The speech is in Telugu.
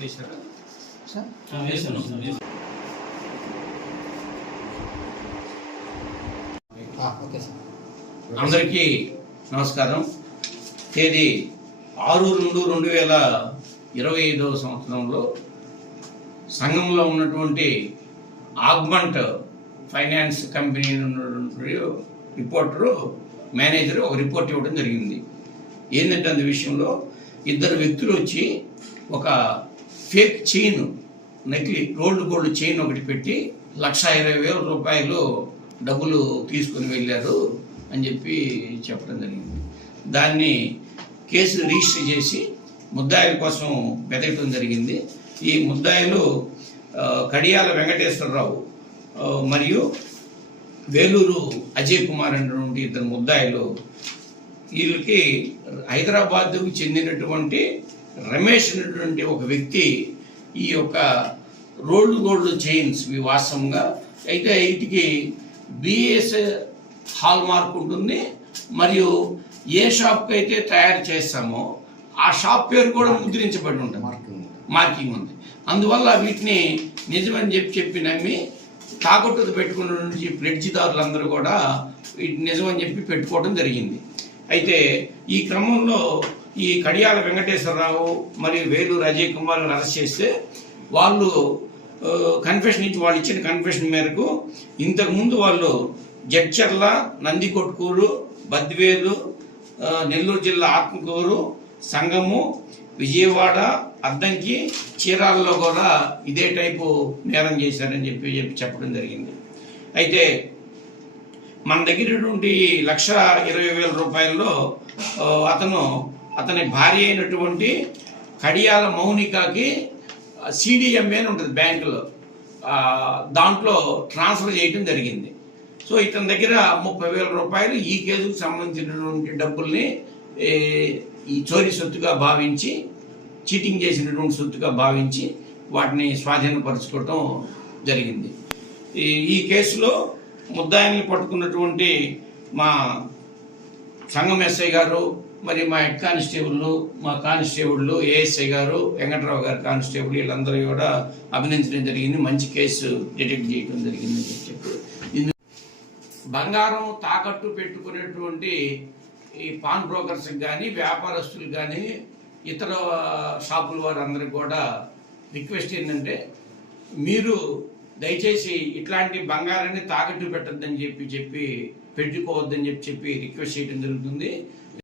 వేశారా ఆ, ఓకే సార్. అందరికీ నమస్కారం. తేదీ ఆరు రెండు రెండు వేల ఇరవై ఐదవ సంవత్సరంలో సంఘంలో ఉన్నటువంటి ఆగ్మంట్ ఫైనాన్స్ కంపెనీ ఉన్నటువంటి రిపోర్టరు మేనేజర్ ఒక రిపోర్ట్ ఇవ్వడం జరిగింది. ఏంటంటే అందు విషయంలో ఇద్దరు వ్యక్తులు వచ్చి ఒక ఫేక్ చైన్ నకిలీ రోల్డ్ గోల్డ్ చైన్ ఒకటి పెట్టి లక్ష ఇరవై వేల రూపాయలు డబ్బులు తీసుకుని వెళ్ళారు అని చెప్పి చెప్పడం జరిగింది. దాన్ని కేసు రిజిస్టర్ చేసి ముద్దాయిల కోసం వెతకడం జరిగింది. ఈ ముద్దాయిలు కడియాల వెంకటేశ్వరరావు మరియు వేలూరు అజయ్ కుమార్ అనేటువంటి ఇద్దరు ముద్దాయిలు. వీళ్ళకి హైదరాబాద్కు చెందినటువంటి రమేష్ అనేటువంటి ఒక వ్యక్తి ఈ యొక్క రోల్డ్ గోల్డ్ చైన్స్ వాస్తవంగా అయితే వీటికి బిఎస్ హాల్ మార్క్ ఉంటుంది. మరియు ఏ షాప్కి అయితే తయారు చేస్తామో ఆ షాప్ పేరు కూడా ముద్రించబడి ఉంటుంది. మార్కింగ్ మార్కింగ్ ఉంది. అందువల్ల వీటిని నిజమని చెప్పి చెప్పి నమ్మి తాకట్టుకు పెట్టుకున్న నుంచి ప్లెడ్జిదారులందరూ కూడా వీటిని నిజమని చెప్పి పెట్టుకోవడం జరిగింది. అయితే ఈ క్రమంలో ఈ కడియాల వెంకటేశ్వరరావు మరియు వేలు రజయ్ కుమార్ అరెస్ట్ చేస్తే వాళ్ళు కన్ఫెషన్ ఇచ్చి వాళ్ళు ఇచ్చిన కన్ఫెషన్ మేరకు ఇంతకుముందు వాళ్ళు జడ్చర్ల నందికొట్కూరు బద్వేలు నెల్లూరు జిల్లా ఆత్మకూరు సంగము విజయవాడ అద్దంకి చీరాలలో కూడా ఇదే టైపు నేరం చేశారని చెప్పి చెప్పి చెప్పడం జరిగింది. అయితే మన దగ్గర ఉన్నటువంటి లక్ష ఇరవై వేల రూపాయల్లో అతను అతని భార్య అయినటువంటి కడియాల మౌనికకి సిడిఎంఏ అని ఉంటుంది బ్యాంకులో. దాంట్లో ట్రాన్స్ఫర్ చేయడం జరిగింది. సో ఇతని దగ్గర ముప్పై వేల రూపాయలు ఈ కేసుకు సంబంధించినటువంటి డబ్బుల్ని ఈ చోరీ సొత్తుగా భావించి చీటింగ్ చేసినటువంటి సొత్తుగా భావించి వాటిని స్వాధీనపరచుకోవటం జరిగింది. ఈ ఈ కేసులో ముద్దాయిని పట్టుకున్నటువంటి మా సంఘం ఎస్ఐ గారు మరి మా హెడ్ కానిస్టేబుల్ మా కానిస్టేబుళ్ళు ఏఎస్ఐ గారు వెంకట్రావు గారు కానిస్టేబుల్ వీళ్ళందరూ కూడా అభినందించడం జరిగింది. మంచి కేసు డిటెక్ట్ చేయడం జరిగింది అని చెప్పి. బంగారం తాకట్టు పెట్టుకునేటువంటి ఈ పాన్ బ్రోకర్స్కి కానీ వ్యాపారస్తులు కానీ ఇతర షాపుల వారందరికి కూడా రిక్వెస్ట్ ఏంటంటే మీరు దయచేసి ఇట్లాంటి బంగారాన్ని తాకట్టు పెట్టద్దని చెప్పి చెప్పి పెట్టుకోవద్దని చెప్పి చెప్పి రిక్వెస్ట్ చేయడం జరుగుతుంది.